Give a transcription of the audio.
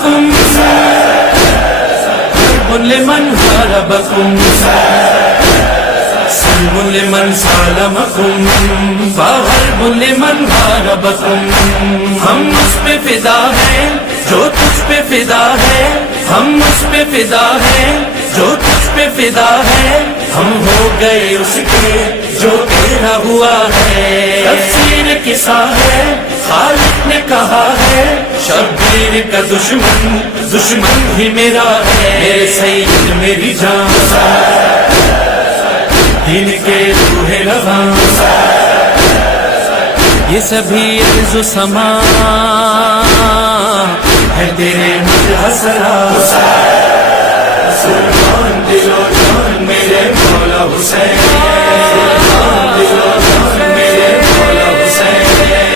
حاربكم حرب لمن حاربكم سلم لمن سالمكم فغرب لمن حاربكم ہم اس پہ فدا ہیں جو تجھ پہ فدا ہے ہم اس پہ فدا ہیں جو تجھ پہ فدا ہے ہم ہو گئے اس کے جو تیرا ہوا ہے تفسیر قصہ ہے خالق نے کہا ہے شبیر کا دشمن دشمن ہی میرا ہے میرے سید میری جان دین کے روح رواں یہ سبھی عرض و سما ہے تیرے مدح سرا قربان دل و جان میرے مولا حسین قربان دل و